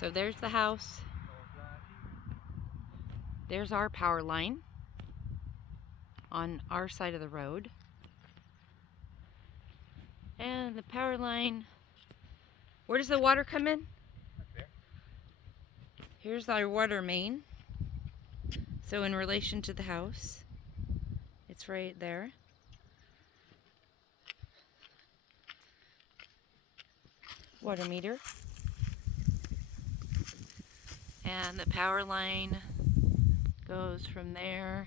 So there's the house. There's our power line on our side of the road. And the power line, where does the water come in? Right there. Here's our water main. So in relation to the house, it's right there. Water meter. And the power line goes from there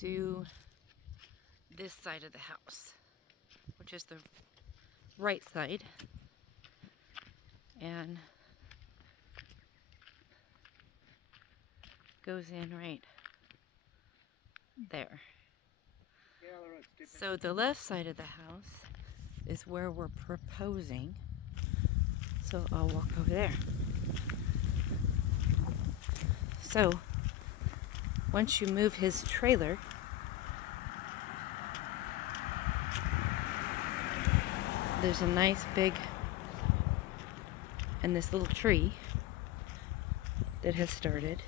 to this side of the house, which is the right side. And goes in right there. So the left side of the house is where we're proposing. So I'll walk over there. So once you move his trailer, there's a nice big, and this little tree that has started.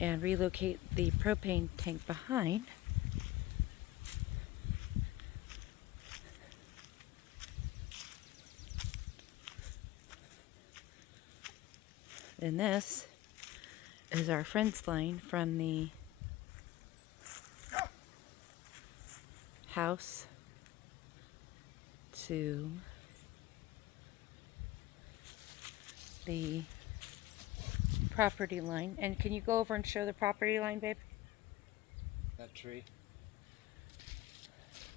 And relocate the propane tank behind. And this is our fence line from the house to the property line. And can you go over and show the property line, babe? That tree.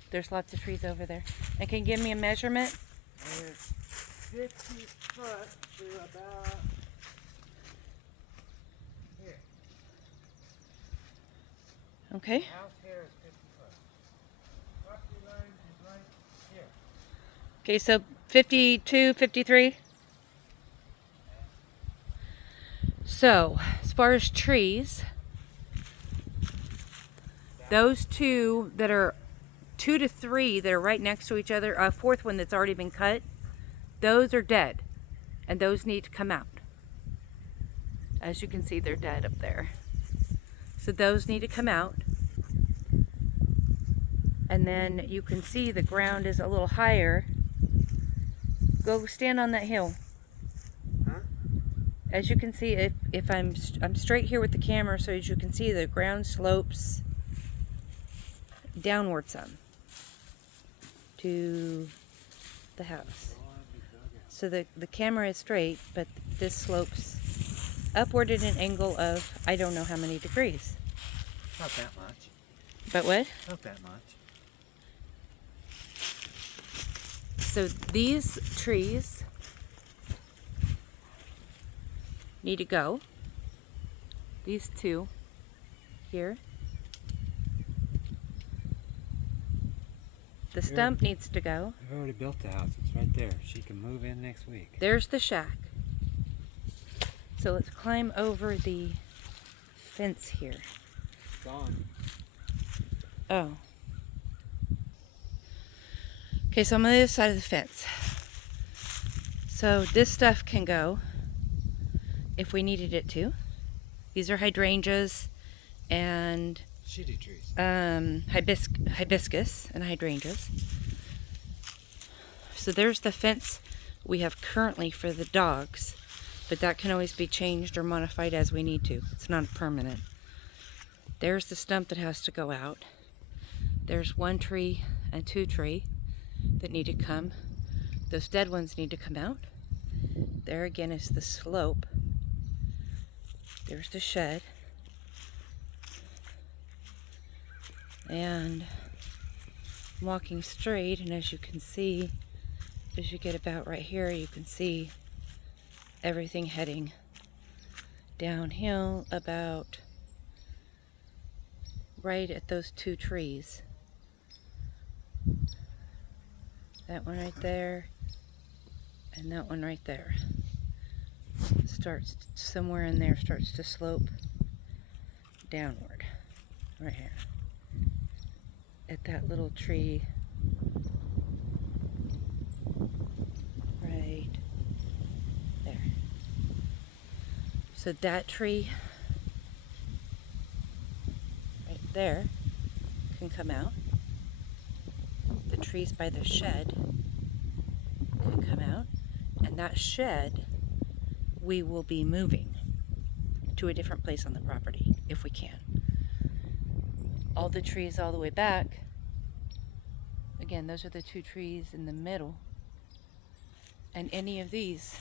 There's lots of trees over there. And can you give me a measurement? It's 50 foot to about here. Okay. The house here is 50 foot. Property line is right here. Okay, so 52, 53. So, as far as trees, those two that are 2 to 3 that are right next to each other, a fourth one that's already been cut, those are dead, and those need to come out. As you can see, they're dead up there. So those need to come out. And then you can see the ground is a little higher. Go stand on that hill. Huh? As you can see, if I'm straight here with the camera, so as you can see, the ground slopes downward some to the house. So the camera is straight, but this slopes upward at an angle of I don't know how many degrees. Not that much. But what? Not that much. So these trees need to go. These two here. The stump needs to go. We've already built the house. It's right there. She can move in next week. There's the shack. So let's climb over the fence here. Gone. Oh. Okay, so I'm on the other side of the fence. So this stuff can go if we needed it to. These are hydrangeas and Shitty trees. hibiscus and hydrangeas. So there's the fence we have currently for the dogs, but that can always be changed or modified as we need to. It's not permanent. There's the stump that has to go out. There's 1 tree and 2 tree that need to come. Those dead ones need to come out. There again is the slope. There's the shed. And I'm walking straight, and as you can see, as you get about right here, you can see everything heading downhill about right at those 2 trees. That one right there, and that one right there. Starts somewhere in there, starts to slope downward, right here. At that little tree So that tree right there can come out. The trees by the shed can come out. And that shed we will be moving to a different place on the property if we can. All the trees all the way back, again, those are the two trees in the middle, and any of these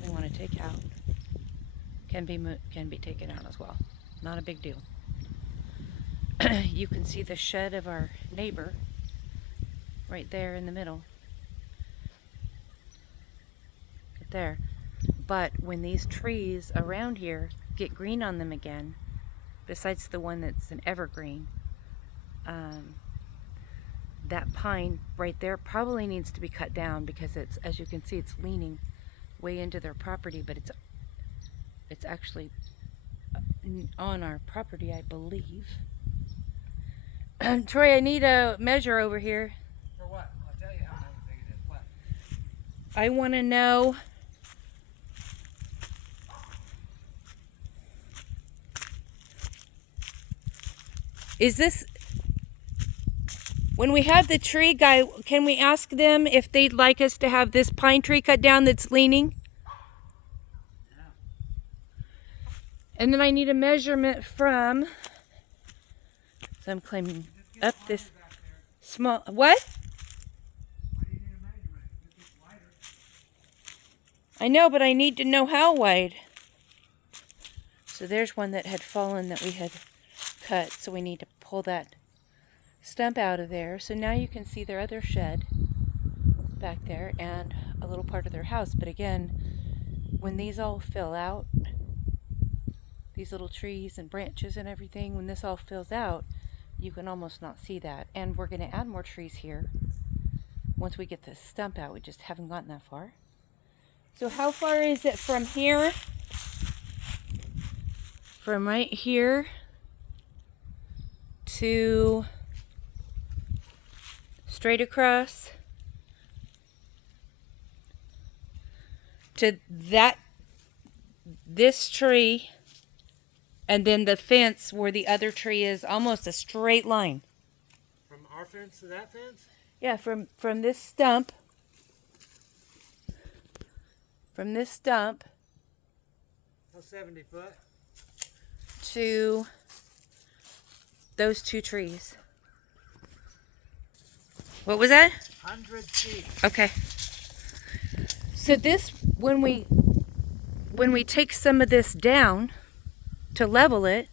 we want to take out can be taken out as well. Not a big deal. You can see the shed of our neighbor right there in the middle, right there. But when these trees around here get green on them again, besides the one that's an evergreen, that pine right there probably needs to be cut down because it's, as you can see, it's leaning way into their property, but it's actually on our property, I believe. Troy, I need a measure over here. For what? I'll tell you how big it is. What? I want to know is this, when we have the tree guy, can we ask them if they'd like us to have this pine tree cut down that's leaning? Yeah. And then I need a measurement from, so I'm climbing up this small, what? Why do you need a measurement? It gets wider. I know, but I need to know how wide. So there's one that had fallen that we had cut, so we need to pull that stump out of there. So now you can see their other shed back there and a little part of their house. But again, when these all fill out, these little trees and branches and everything, when this all fills out, you can almost not see that. And we're going to add more trees here once we get this stump out. We just haven't gotten that far. So how far is it from here? From right here to straight across to this tree, and then the fence where the other tree is, almost a straight line. From our fence to that fence? Yeah, from this stump, That's 70 foot. to those two trees. What was that? 100 feet. Okay. So this, when we take some of this down to level it,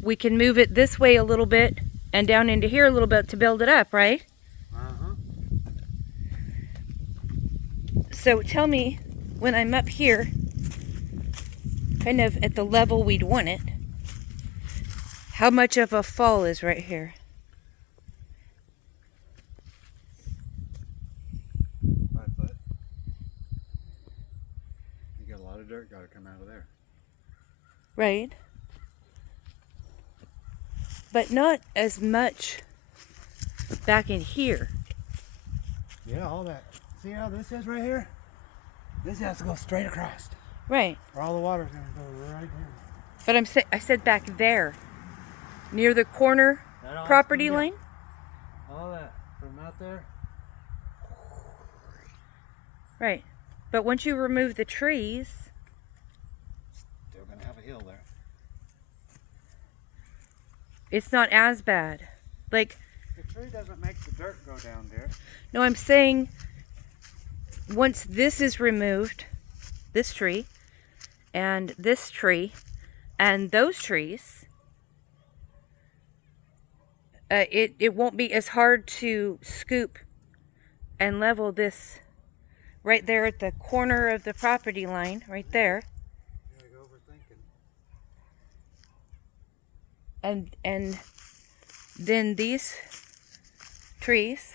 we can move it this way a little bit and down into here a little bit to build it up, right? Uh-huh. So tell me, when I'm up here, kind of at the level we'd want it, how much of a fall is right here? 5 foot. You got a lot of dirt got to come out of there. Right. But not as much back in here. Yeah, all that. See how this is right here? This has to go straight across. Right. Or all the water's going to go right here. But I said back there, near the corner That all property has to line. go. All that from out there. Right. But once you remove the trees, Still going to have a hill there. it's not as bad. Like, The tree doesn't make the dirt go down there. no, I'm saying once this is removed, this tree and this tree and those trees, it won't be as hard to scoop and level this right there at the corner of the property line, right there. You're like overthinking. And then these trees